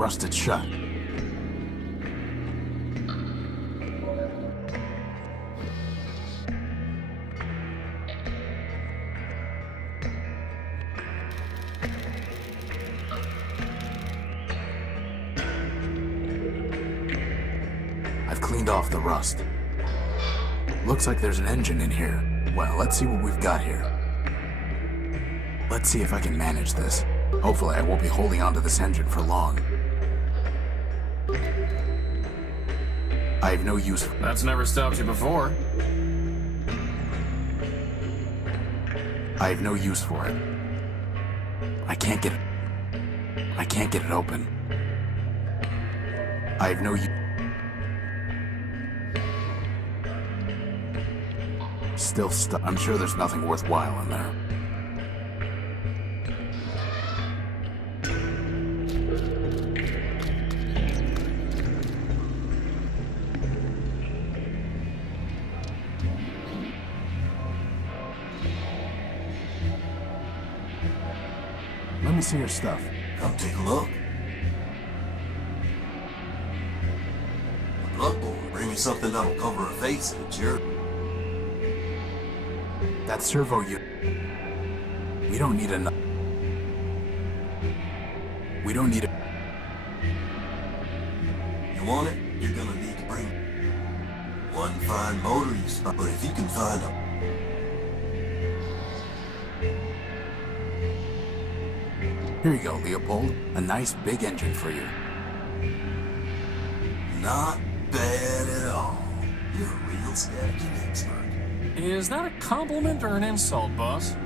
rusted shut. I've cleaned off the rust. Looks like there's an engine in here. Well, let's see what we've got here. Let's see if I can manage this. Hopefully I won't be holding onto this engine for long. I have no use for... That's never stopped you before. I have no use for it. I can't get it open. I have no use... Still stuck. I'm sure there's nothing worthwhile in there. Let me see your stuff. Come take a look. Look, boy, bring me something that'll cover a face and a jerk. That servo unit. We don't need enough. We don't need it. You want it? You're gonna need to bring one fine motor you start. But if you can find a... Here you go, Leopold. A nice big engine for you. Not bad at all. You're a real scavenging expert. Is that a compliment or an insult, boss?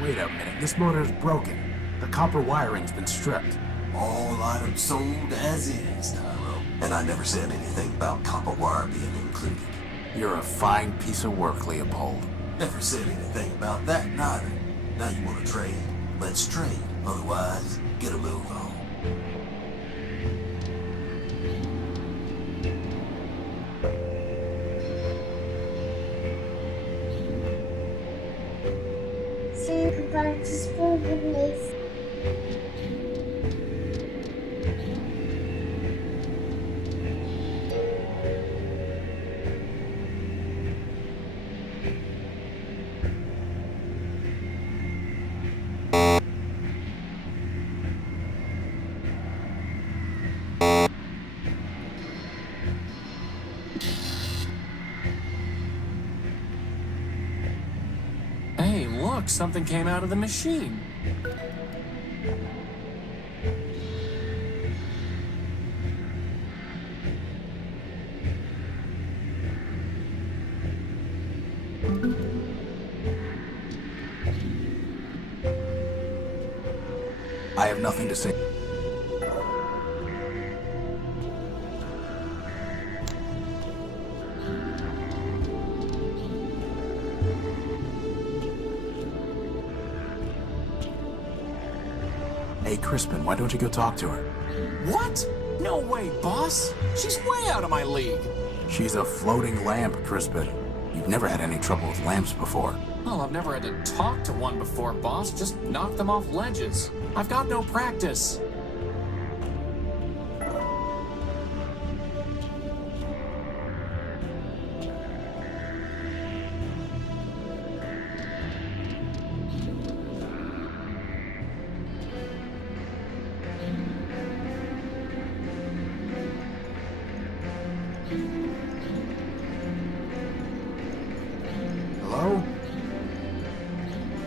Wait a minute, this motor's broken. The copper wiring's been stripped. All items sold as is, Tyro. And I never said anything about copper wire being included. You're a fine piece of work, Leopold. Never said anything about that, neither. Now you want to trade? Let's trade. Otherwise, get a move on. Say goodbye to school with me. Hey, look, something came out of the machine. I have nothing to say. Hey, Crispin, why don't you go talk to her? What? No way, boss. She's way out of my league. She's a floating lamp, Crispin. You've never had any trouble with lamps before. Well, I've never had to talk to one before, boss. Just knock them off ledges. I've got no practice. Hello?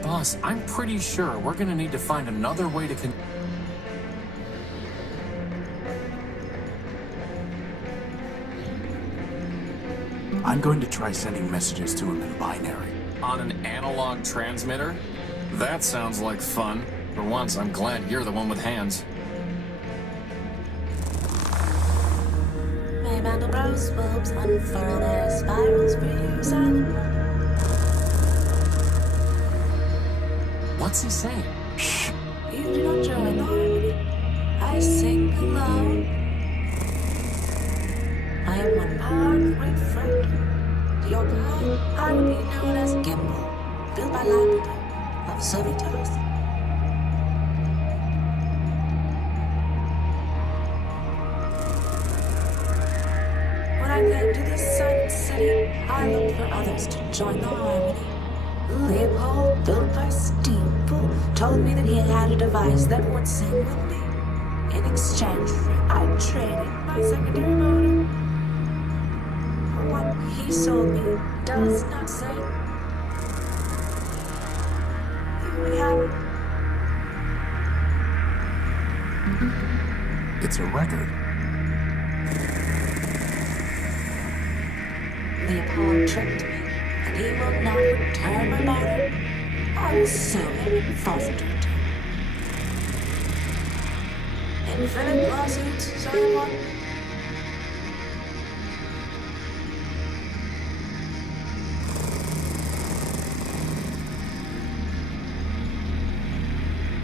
Boss, I'm pretty sure we're gonna need to find another way to I'm going to try sending messages to him in binary. on an analog transmitter? That sounds like fun. For once, I'm glad you're the one with hands. May Mandelbrot's bulbs unfurl their spirals for you, silent. What's he saying? Shh. You do not join the harmony. I sing alone. I am one power great friend. To your God, I would be known as Gimbal, built by Labrador of Sovitas. came to this silent city, I looked for others to join the harmony. Leopold, built by steamful, told me that he had a device that would sing with me. In exchange, I traded my secondary motor. What he sold me does not say. Here we have it. It's a record. Leopold tricked me, and he will not return my motor. I will sue him and force him to return. Infinite lawsuits, someone.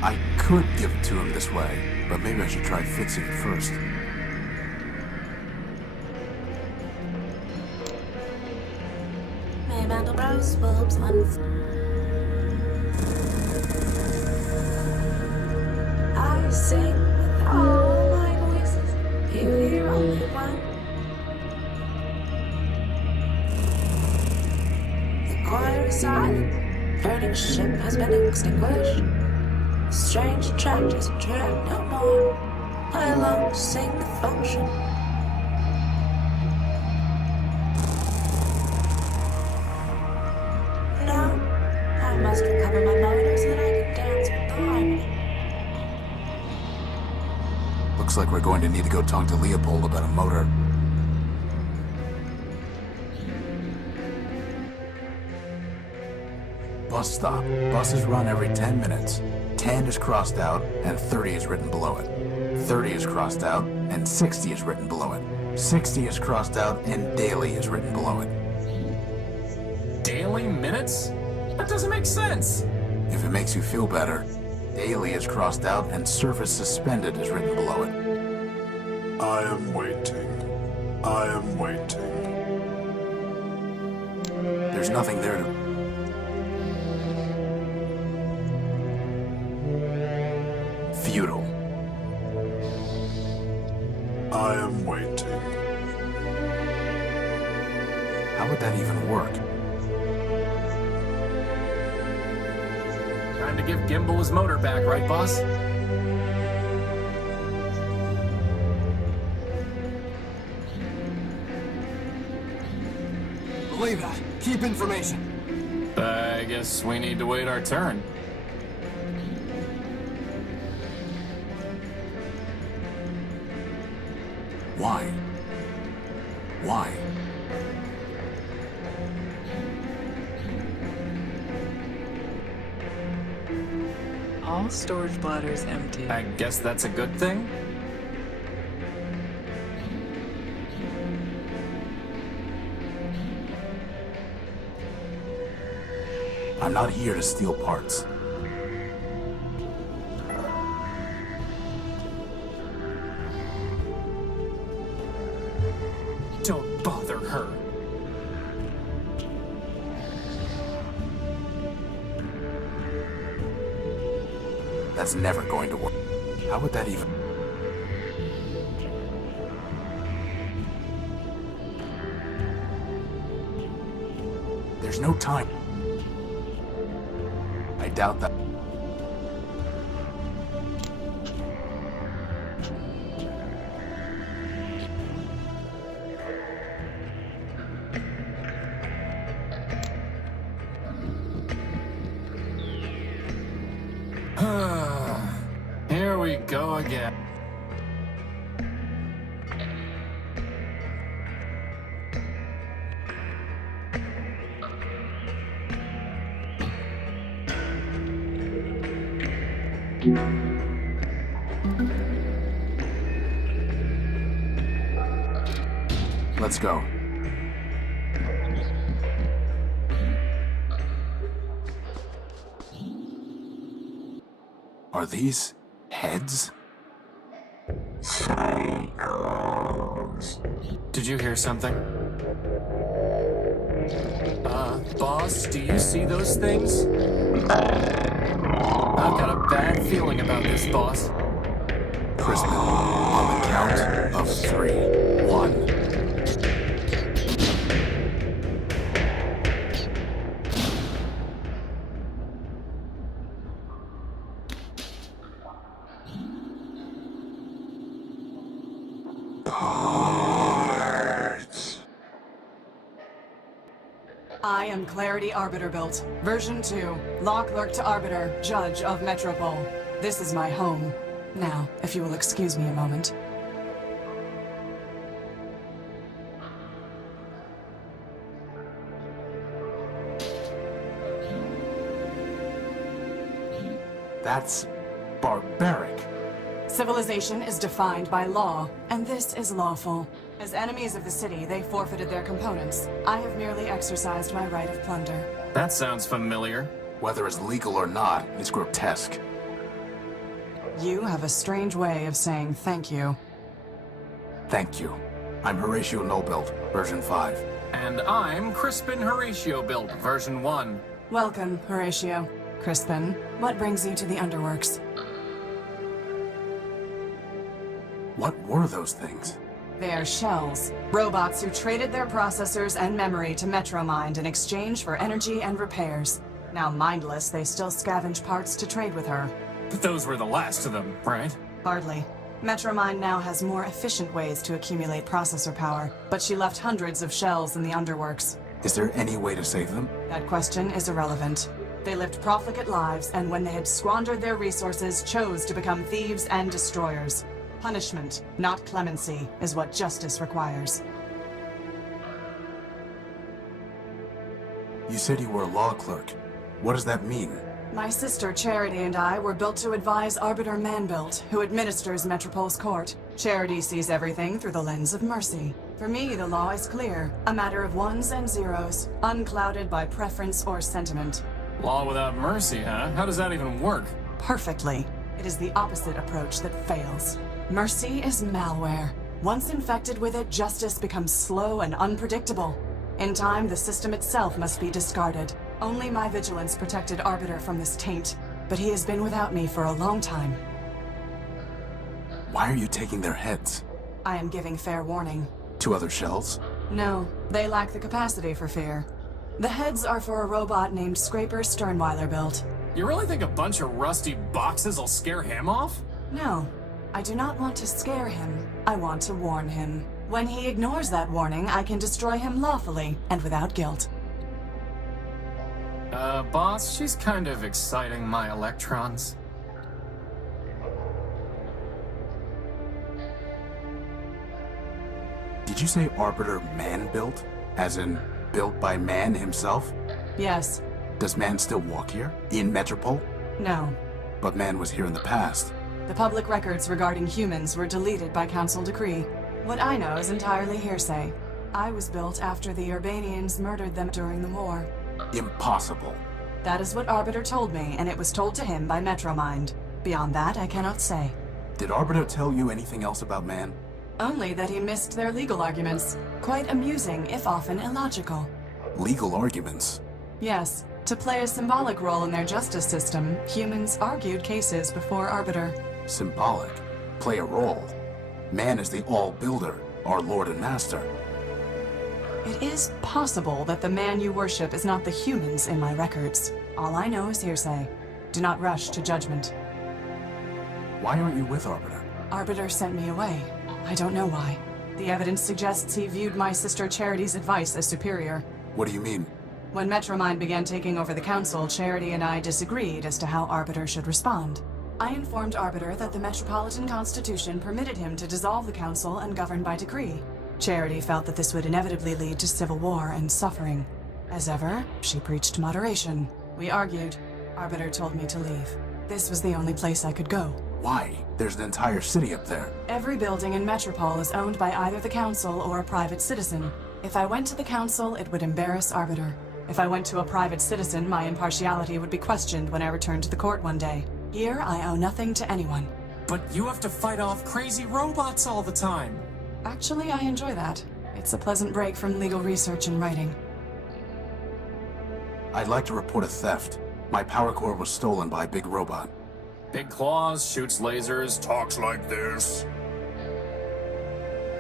I could give it to him this way, but maybe I should try fixing it first. May Mandelbrot's bulbs I sing with all my voices. You hear only one. The choir is silent. Burning ship has been extinguished. Strange tractors track no more. I alone sing the function. Now, I must recover my motor so that I can dance with the harmony. Looks like we're going to need to go talk to Leopold about a motor. Bus stop. Buses run every 10 minutes. 10 is crossed out and 30 is written below it. 30 is crossed out and 60 is written below it. 60 is crossed out and daily is written below it. Daily minutes? That doesn't make sense. If it makes you feel better, daily is crossed out and service suspended is written below it. I am waiting. I am waiting. There's nothing there to... Futile. I am waiting. How would that even work? Time to give Gimbal his motor back, right, boss? Believe that. Keep information. I guess we need to wait our turn. Why? Why? All storage bladders empty. I guess that's a good thing? I'm not here to steal parts. Don't bother her. That's never going to work. How would that even... There's no time. I doubt that. Here we go again. Let's go. Are these heads? Did you hear something? Boss, do you see those things? I've got a bad feeling about this, boss. Crispin, on the count of 3. 1, I am Clarity Arbiter Built, version 2, law clerk to Arbiter, judge of Metropole. This is my home. Now, if you will excuse me a moment. That's barbaric. Civilization is defined by law, and this is lawful. As enemies of the city, they forfeited their components. I have merely exercised my right of plunder. That sounds familiar. Whether it's legal or not, it's grotesque. You have a strange way of saying thank you. Thank you. I'm Horatio Nullbuilt, version 5. And I'm Crispin Horatio Built, version 1. Welcome, Horatio. Crispin, what brings you to the Underworks? What were those things? They are shells. Robots who traded their processors and memory to Metromind in exchange for energy and repairs. Now mindless, they still scavenge parts to trade with her. But those were the last of them, right? Hardly. Metromind now has more efficient ways to accumulate processor power, but she left hundreds of shells in the Underworks. Is there any way to save them? That question is irrelevant. They lived profligate lives, and when they had squandered their resources, chose to become thieves and destroyers. Punishment, not clemency, is what justice requires. You said you were a law clerk. What does that mean? My sister Charity and I were built to advise Arbiter Manbuilt, who administers Metropole's court. Charity sees everything through the lens of mercy. For me, the law is clear, a matter of ones and zeros, unclouded by preference or sentiment. Law without mercy, huh? How does that even work? Perfectly. It is the opposite approach that fails. Mercy is malware. Once infected with it, justice becomes slow and unpredictable. In time, the system itself must be discarded. Only my vigilance protected Arbiter from this taint, but he has been without me for a long time. Why are you taking their heads? I am giving fair warning. To other shells? No, they lack the capacity for fear. The heads are for a robot named Scraper Sternweiler built. You really think a bunch of rusty boxes will scare him off? No. I do not want to scare him. I want to warn him. When he ignores that warning, I can destroy him lawfully and without guilt. Boss, she's kind of exciting my electrons. Did you say Arbiter Man-built? As in, built by man himself? Yes. Does man still walk here? In Metropole? No. But man was here in the past. The public records regarding humans were deleted by council decree. What I know is entirely hearsay. I was built after the Urbanians murdered them during the war. Impossible. That is what Arbiter told me, and it was told to him by Metromind. Beyond that, I cannot say. Did Arbiter tell you anything else about man? Only that he missed their legal arguments. Quite amusing, if often illogical. Legal arguments? Yes. To play a symbolic role in their justice system, humans argued cases before Arbiter. Symbolic? Play a role? Man is the all-builder, our lord and master. It is possible that the man you worship is not the humans in my records. All I know is hearsay. Do not rush to judgment. Why aren't you with Arbiter? Arbiter sent me away. I don't know why. The evidence suggests he viewed my sister Charity's advice as superior. What do you mean? When Metromind began taking over the council, Charity and I disagreed as to how Arbiter should respond. I informed Arbiter that the Metropolitan Constitution permitted him to dissolve the council and govern by decree. Charity felt that this would inevitably lead to civil war and suffering. As ever, she preached moderation. We argued. Arbiter told me to leave. This was the only place I could go. Why? There's an entire city up there. Every building in Metropole is owned by either the council or a private citizen. If I went to the council, it would embarrass Arbiter. If I went to a private citizen, my impartiality would be questioned when I returned to the court one day. Here, I owe nothing to anyone. But you have to fight off crazy robots all the time. Actually, I enjoy that. It's a pleasant break from legal research and writing. I'd like to report a theft. My power core was stolen by a big robot. Big claws, shoots lasers, Talks like this.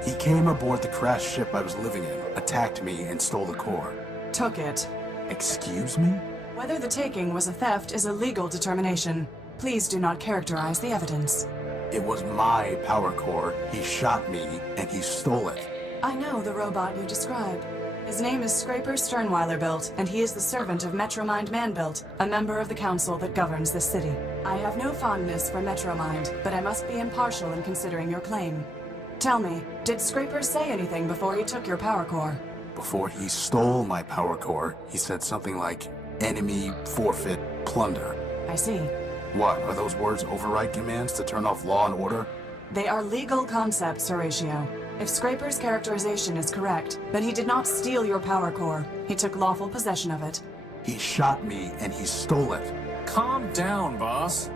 He came aboard the crashed ship I was living in, attacked me, and stole the core. Took it. Excuse me? Whether the taking was a theft is a legal determination. Please do not characterize the evidence. It was my power core. He shot me, and he stole it. I know the robot you describe. His name is Scraper Sternweiler-Built, and he is the servant of Metromind Manbuilt, a member of the council that governs this city. I have no fondness for Metromind, but I must be impartial in considering your claim. Tell me, did Scraper say anything before he took your power core? Before he stole my power core, he said something like, enemy, forfeit, plunder. I see. What, are those words override commands to turn off law and order? They are legal concepts, Horatio. If Scraper's characterization is correct, then he did not steal your power core. He took lawful possession of it. He shot me and he stole it. Calm down, boss.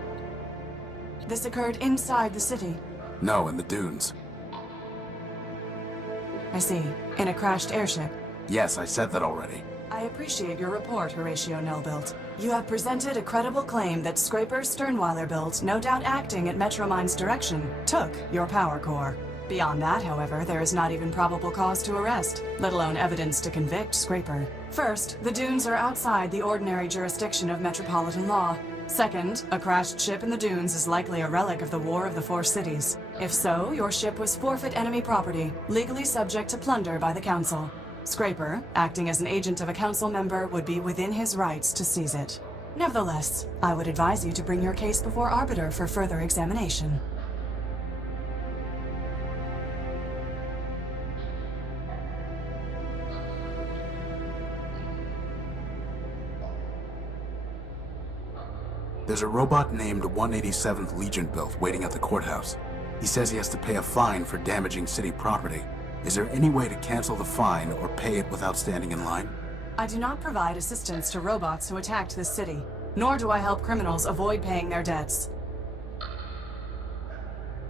This occurred inside the city. No, in the dunes. I see. In a crashed airship. Yes, I said that already. I appreciate your report, Horatio Nullbuilt. You have presented a credible claim that Scraper Sternweiler-Built, no doubt acting at Metromind's direction, took your power core. Beyond that, however, there is not even probable cause to arrest, let alone evidence to convict Scraper. First, the dunes are outside the ordinary jurisdiction of metropolitan law. Second, a crashed ship in the dunes is likely a relic of the War of the Four Cities. If so, your ship was forfeit enemy property, legally subject to plunder by the council. Scraper, acting as an agent of a council member, would be within his rights to seize it. Nevertheless, I would advise you to bring your case before Arbiter for further examination. There's a robot named 187th Legion built waiting at the courthouse. He says he has to pay a fine for damaging city property. Is there any way to cancel the fine or pay it without standing in line? I do not provide assistance to robots who attacked this city, nor do I help criminals avoid paying their debts.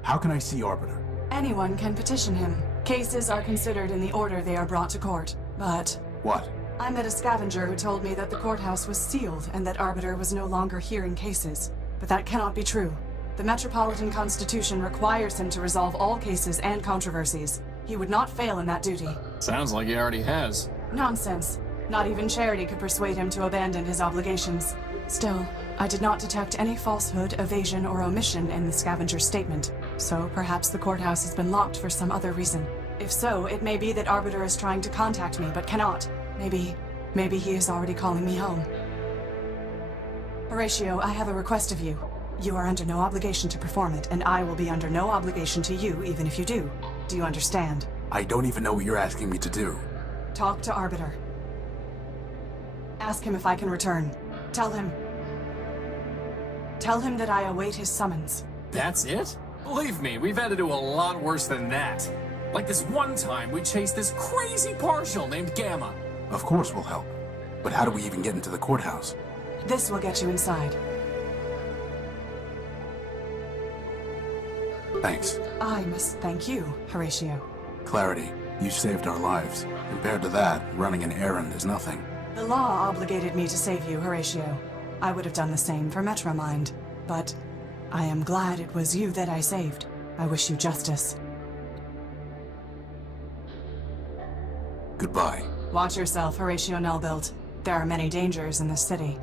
How can I see Arbiter? Anyone can petition him. Cases are considered in the order they are brought to court. But What? I met a scavenger who told me that the courthouse was sealed and that Arbiter was no longer hearing cases. But that cannot be true. The Metropolitan Constitution requires him to resolve all cases and controversies. He would not fail in that duty. Sounds like he already has. Nonsense. Not even charity could persuade him to abandon his obligations. Still, I did not detect any falsehood, evasion, or omission in the scavenger's statement. So perhaps the courthouse has been locked for some other reason. If so, it may be that Arbiter is trying to contact me but cannot. Maybe he is already calling me home. Horatio, I have a request of you. You are under no obligation to perform it, and I will be under no obligation to you even if you do. Do you understand? I don't even know what you're asking me to do. Talk to Arbiter. Ask him if I can return. Tell him that I await his summons. That's it? Believe me, we've had to do a lot worse than that. Like this one time we chased this crazy partial named Gamma. Of course we'll help. But how do we even get into the courthouse? This will get you inside. Thanks. I must thank you, Horatio. Clarity, you saved our lives. Compared to that, running an errand is nothing. The law obligated me to save you, Horatio. I would have done the same for Metromind. But I am glad it was you that I saved. I wish you justice. Goodbye. Watch yourself, Horatio Nullbuilt. There are many dangers in this city.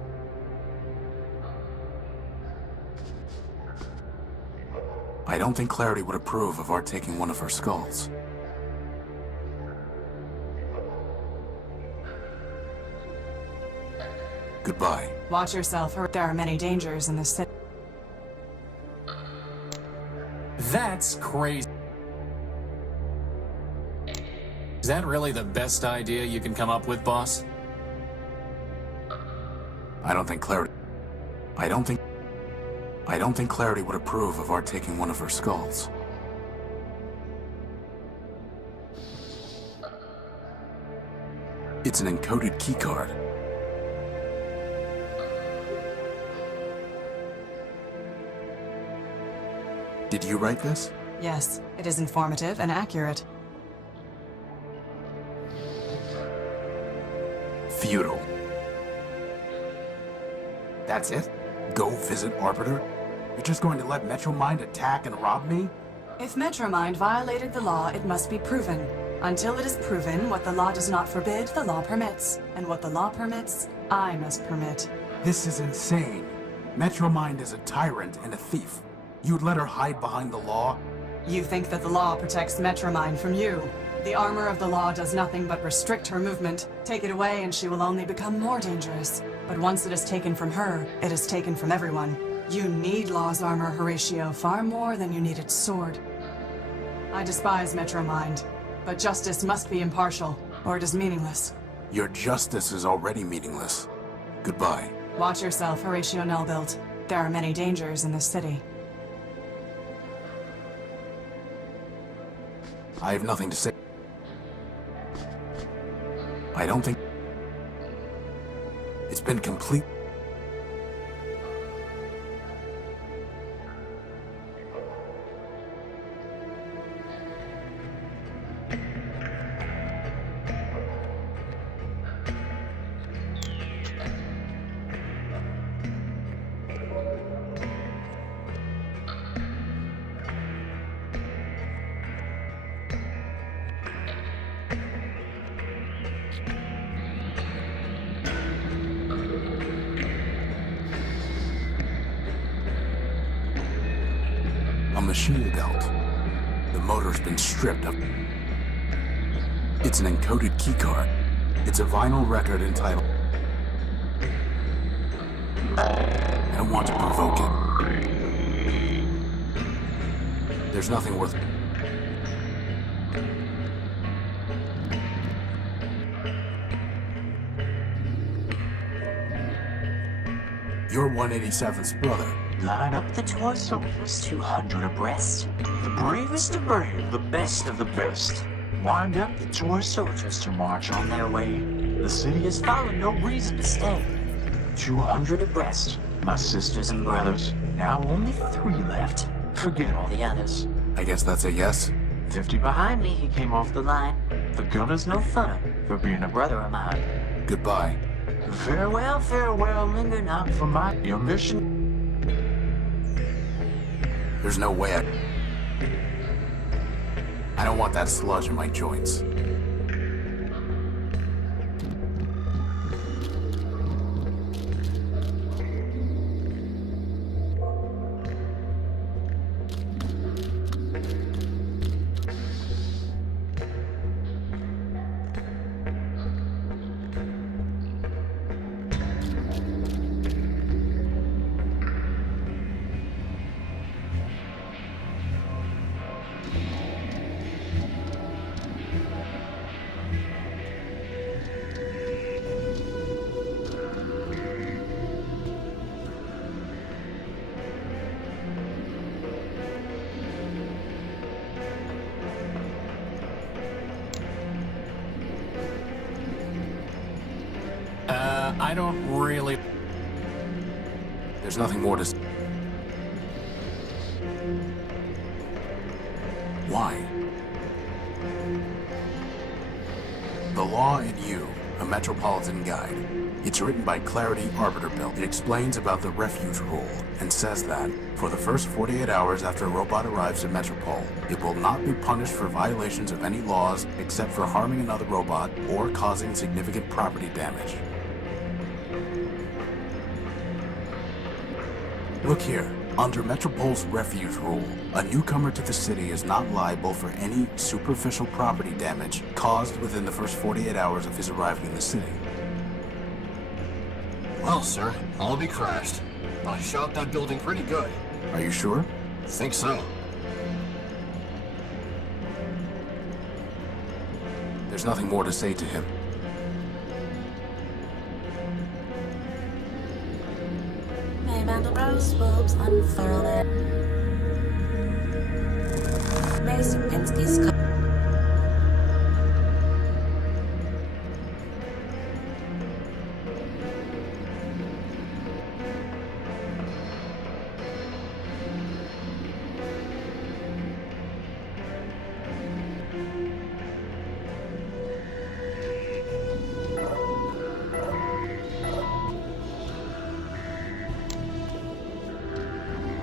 I don't think Clarity would approve of our taking one of her skulls. Goodbye. Watch yourself, there are many dangers in this city. That's crazy. Is that really the best idea you can come up with, boss? I don't think Clarity would approve of our taking one of her skulls. It's an encoded keycard. Did you write this? Yes, it is informative and accurate. Futile. That's it? Go visit Arbiter? You're just going to let Metromind attack and rob me? If Metromind violated the law, it must be proven. Until it is proven, what the law does not forbid, the law permits. And what the law permits, I must permit. This is insane. Metromind is a tyrant and a thief. You'd let her hide behind the law? You think that the law protects Metromind from you? The armor of the law does nothing but restrict her movement. Take it away and she will only become more dangerous. But once it is taken from her, it is taken from everyone. You need law's armor, Horatio, far more than you need its sword. I despise Metromind, but justice must be impartial, or it is meaningless. Your justice is already meaningless. Goodbye. Watch yourself, Horatio Nullbuilt. There are many dangers in this city. I have nothing to say. I don't think... It's been complete... A machine belt. The motor's been stripped of... It's an encoded keycard. It's a vinyl record entitled... I don't want to provoke it. There's nothing worth... You're 187's brother. Line up the toy soldiers, 200 abreast. The bravest of brave, the best of the best. Wind up the toy soldiers to march on their way. The city has found no reason to stay. 200 abreast, my sisters and brothers. Now only 3 left. Forget all the others. I guess that's a yes? 50 behind me, he came off the line. The gunner's no fun for being a brother of mine. Goodbye. Farewell, farewell, linger not for my ambition. There's no way I don't want that sludge in my joints. I don't really... There's nothing more to say. Why? The Law and You, a Metropolitan Guide. It's written by Clarity Arbiter Built. It explains about the refuge rule and says that, for the first 48 hours after a robot arrives at Metropole, it will not be punished for violations of any laws except for harming another robot or causing significant property damage. Look here. Under Metropole's refuge rule, a newcomer to the city is not liable for any superficial property damage caused within the first 48 hours of his arriving in the city. Well, sir, I'll be crashed. I shot that building pretty good. Are you sure? Think so. There's nothing more to say to him. May Mandelbrot's robes unfurled. May Sierpinski's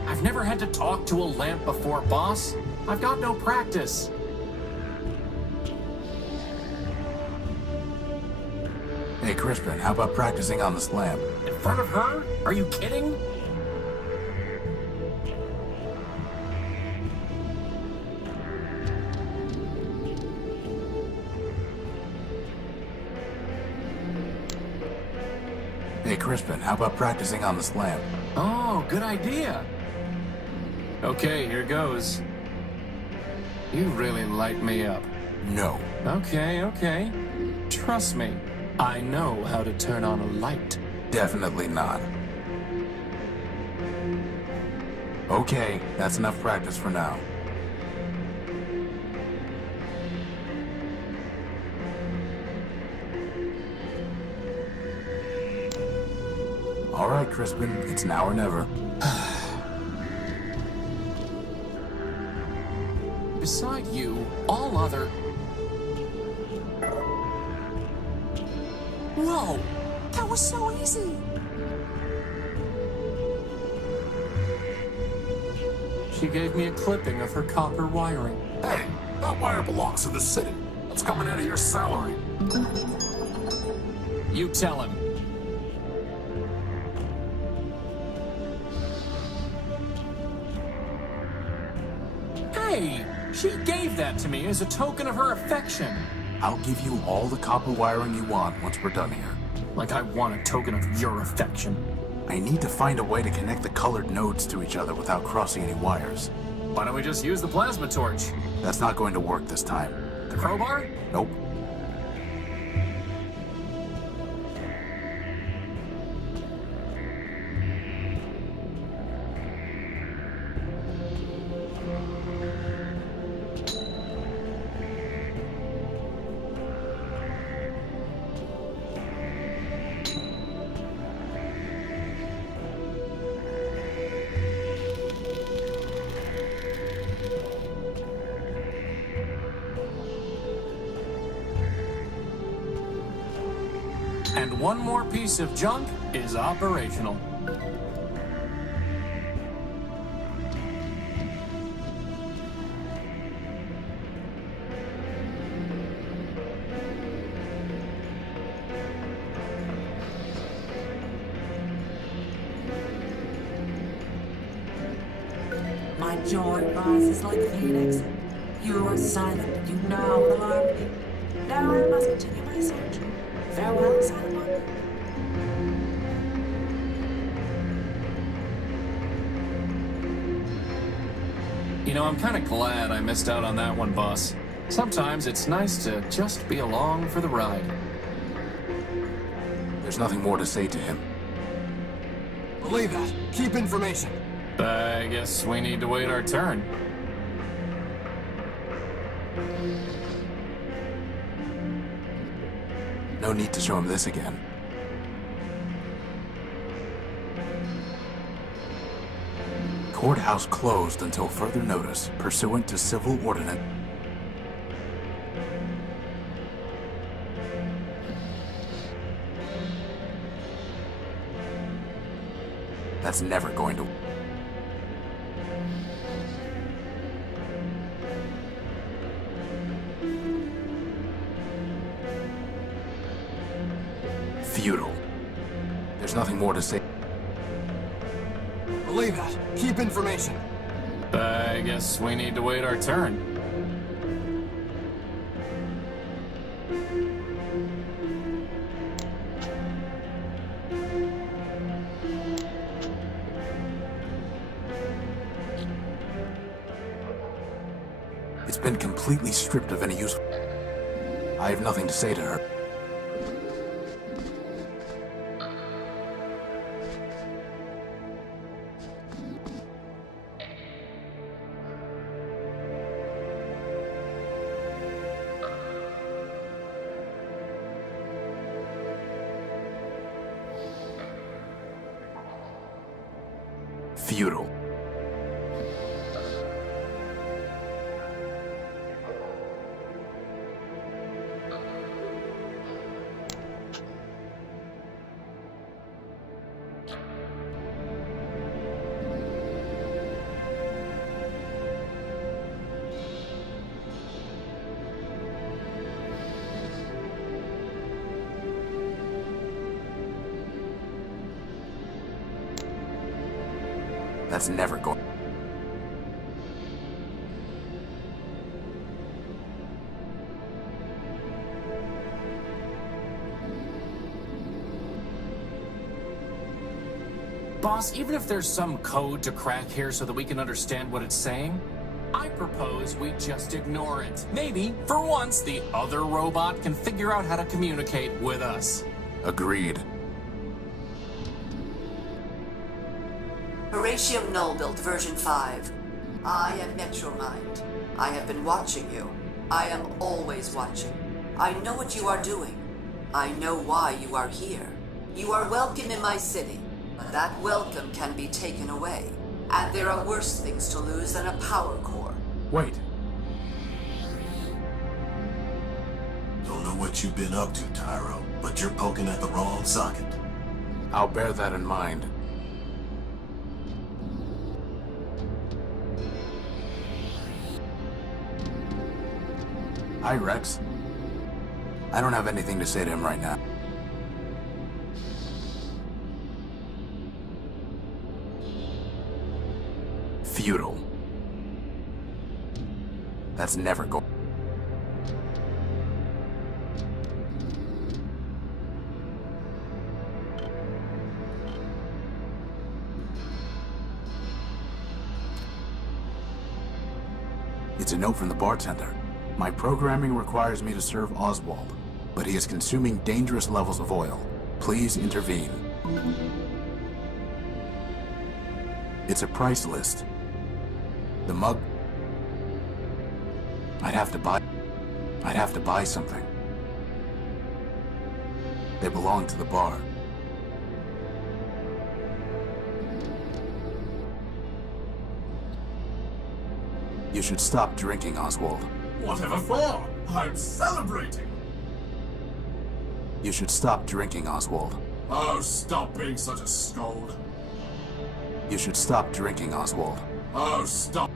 I've never had to talk to a lamp before, boss. I've got no practice. Hey, Crispin, how about practicing on this lamp? In front of her? Are you kidding? Hey, Crispin, how about practicing on this lamp? Oh, good idea. Okay, here goes. You really light me up. No. Okay. Trust me, I know how to turn on a light. Definitely not. Okay, that's enough practice for now. All right, Crispin, it's now or never. Beside you, all other... Whoa! That was so easy! She gave me a clipping of her copper wiring. Hey, that wire belongs to the city. It's coming out of your salary. You tell him. Hey! She gave that to me as a token of her affection. I'll give you all the copper wiring you want once we're done here. Like I want a token of your affection. I need to find a way to connect the colored nodes to each other without crossing any wires. Why don't we just use the plasma torch? That's not going to work this time. The crowbar? Nope. And one more piece of junk is operational. My joy rises like a phoenix. You are silent, you now alarm me. Now I must continue my search. Farewell, silent one. You know, I'm kind of glad I missed out on that one, boss. Sometimes it's nice to just be along for the ride. There's nothing more to say to him. Believe that. Keep information. I guess we need to wait our turn. No need to show him this again. Courthouse closed until further notice, pursuant to civil ordinance. That's never going to... Futile. There's nothing more to say. Believe that. Keep information. I guess we need to wait our turn. It's been completely stripped of any use. I have nothing to say to her. Futile. That's never going... Boss, even if there's some code to crack here so that we can understand what it's saying, I propose we just ignore it. Maybe, for once, the other robot can figure out how to communicate with us. Agreed. Horatio Nullbuilt, version 5. I am Metromind. I have been watching you. I am always watching. I know what you are doing. I know why you are here. You are welcome in my city, but that welcome can be taken away. And there are worse things to lose than a power core. Wait. Don't know what you've been up to, Tyro, but you're poking at the wrong socket. I'll bear that in mind. Hi, Rex. I don't have anything to say to him right now. Futile. That's never going. It's a note from the bartender. My programming requires me to serve Oswald, but he is consuming dangerous levels of oil. Please intervene. It's a price list. The mug... I'd have to buy something. They belong to the bar. You should stop drinking, Oswald. Whatever for? I'm celebrating. You should stop drinking, Oswald. Oh, stop being such a scold. You should stop drinking, Oswald. Oh, stop.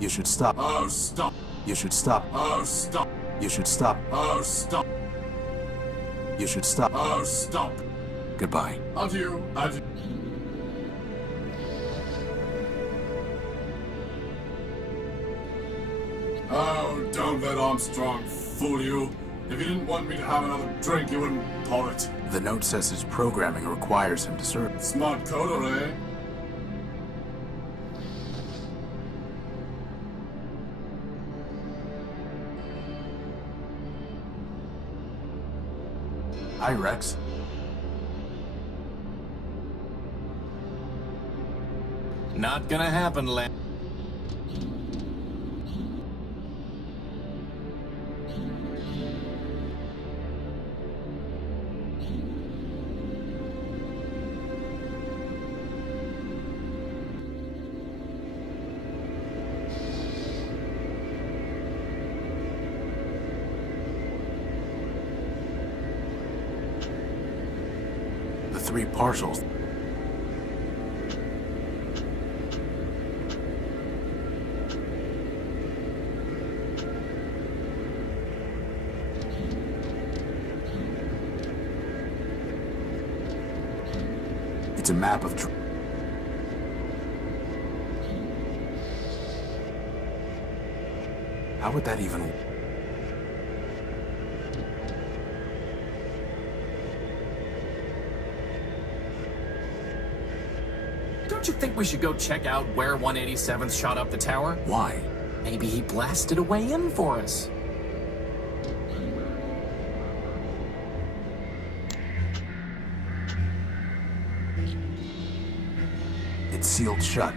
You should stop. Oh, stop. You should stop. Oh, stop. You should stop. Oh, stop. You should stop. Oh, stop. Goodbye. Adieu. Adieu. Oh, don't let Armstrong fool you. If he didn't want me to have another drink, he wouldn't pour it. The note says his programming requires him to serve. Smart coder, eh? Hi, Rex. Not gonna happen, Len. The three partials. It's a map of... How would that even... Don't you think we should go check out where 187th shot up the tower? Why? Maybe he blasted a way in for us. It's sealed shut.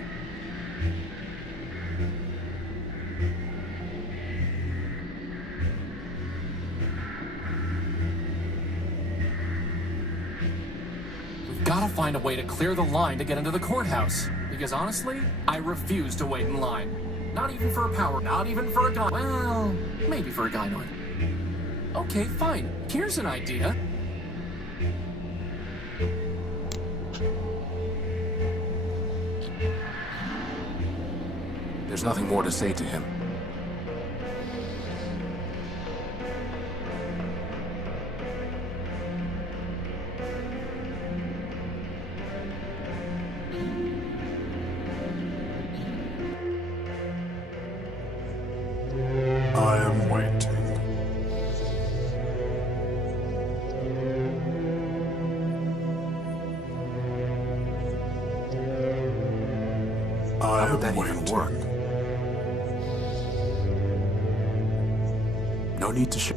We've got to find a way to clear the line to get into the courthouse. Because honestly, I refuse to wait in line. Not even for a power, not even for a gun. Well, maybe for a gynoid. Okay, fine. Here's an idea. There's nothing more to say to him. I am waiting. How would that even work? No need to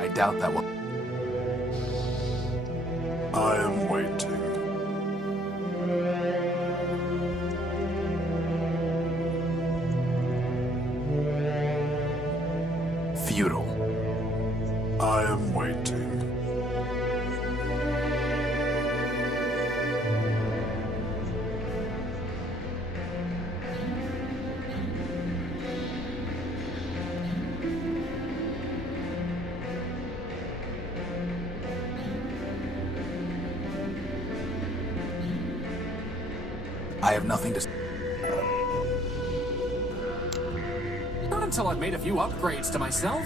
I doubt that will. I am waiting. Futile. I am waiting. I have nothing to say. Not until I've made a few upgrades to myself.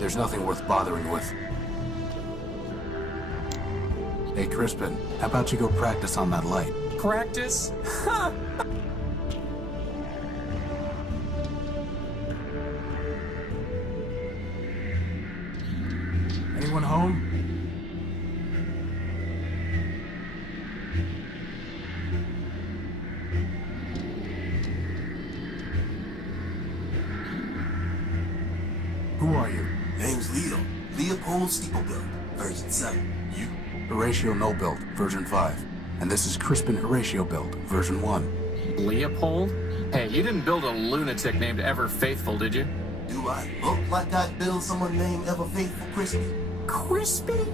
There's nothing worth bothering with. Hey, Crispin, how about you go practice on that light? Practice? Ha! Anyone home? Who are you? Name's Leo. Leopold Steeplebuilt, version 7. You? Horatio Nullbuilt, version 5. And this is Crispin Horatio Built, version 1. Leopold? Hey, you didn't build a lunatic named Ever Faithful, did you? Do I look like I'd build someone named Ever Faithful Crispin? Crispin?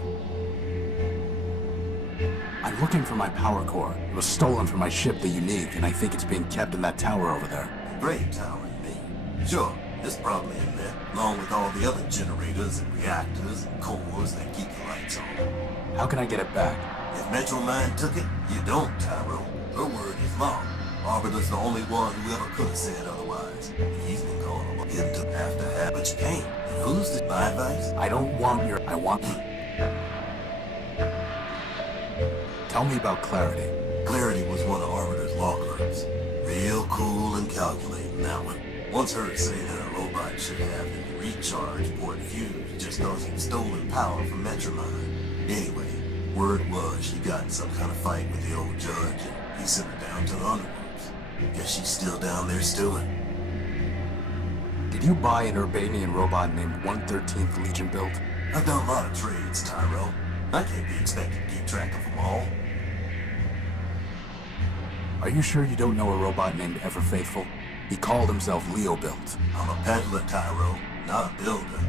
I'm looking for my power core. It was stolen from my ship, the Unique, and I think it's being kept in that tower over there. Great tower, you mean? Sure, it's probably in there, along with all the other generators and reactors and cores that keep the lights on. How can I get it back? If Metro Mind took it, you don't, Tyro. Her word is law. Arbiter's the only one who ever could have said otherwise. He's been calling him to have to have, but you can't. And who's this? My advice? I don't want your... I want... Tell me about Clarity. Clarity was one of Arbiter's law clerks. Real cool and calculating, that one. Once heard say that a robot should have the recharge port fused just cause he'd stolen power from Metro Mind. Anyway, word was she got in some kind of fight with the old judge, and he sent her down to the underworlds. Guess she's still down there stewing. Did you buy an Urbanian robot named 113th Legion Built? I've done a lot of trades, Tyro. I can't be expected to keep track of them all. Are you sure you don't know a robot named Ever Faithful? He called himself Leo Built. I'm a peddler, Tyro, not a builder.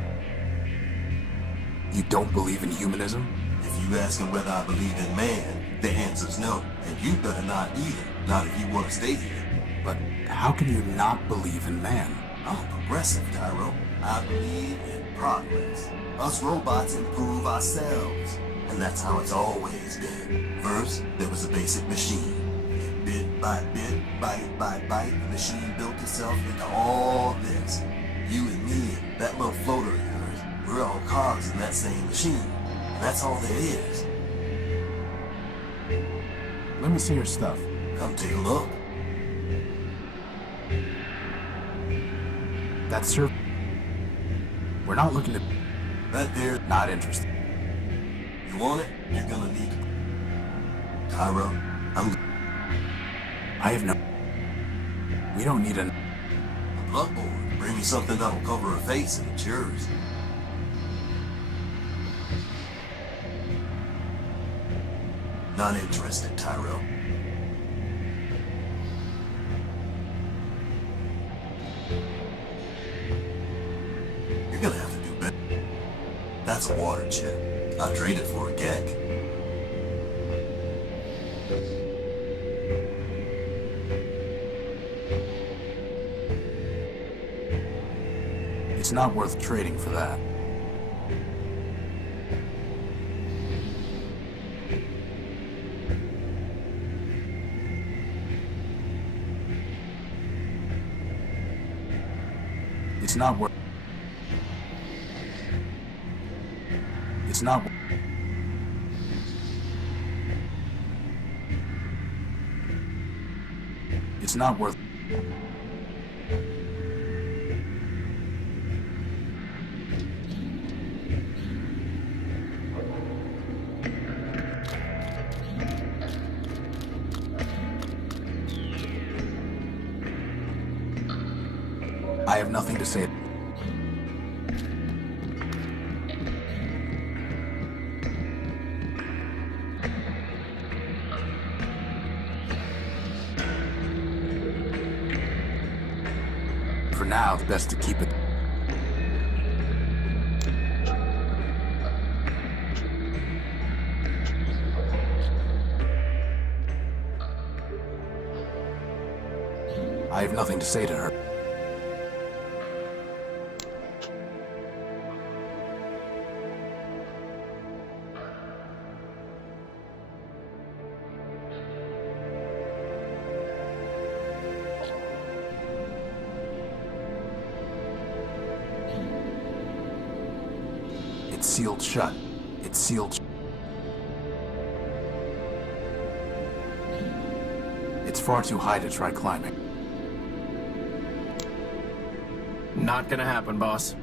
You don't believe in humanism? If you asking whether I believe in man, the answer's no. And you better not either. Not if you want to stay here. But how can you not believe in man? I'm a progressive, Tyro. I believe in progress. Us robots improve ourselves. And that's how it's always been. First, there was a basic machine. And bit by bit, bite by bite, the machine built itself into all this. You and me and that little floater of yours, we're all cogs in that same machine. And that's all there is. Let me see your stuff. Come take a look. That's sir. We're not looking to... That there, Not interested. you want it? You're gonna need it. Tyro, I have no... We don't need an... Bloodborne. Bring me something that'll cover her face and it's yours. Not interested, Tyro. You're gonna have to do better. That's a water jet. I'd trade it for a gek. It's not worth trading for that. It's not worth... It's not... not worth... I have nothing to say. For now, it's best to keep it. I have nothing to say to her. It's sealed shut. It's sealed. It's far too high to try climbing. Not gonna happen, boss.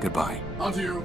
Goodbye. Adieu.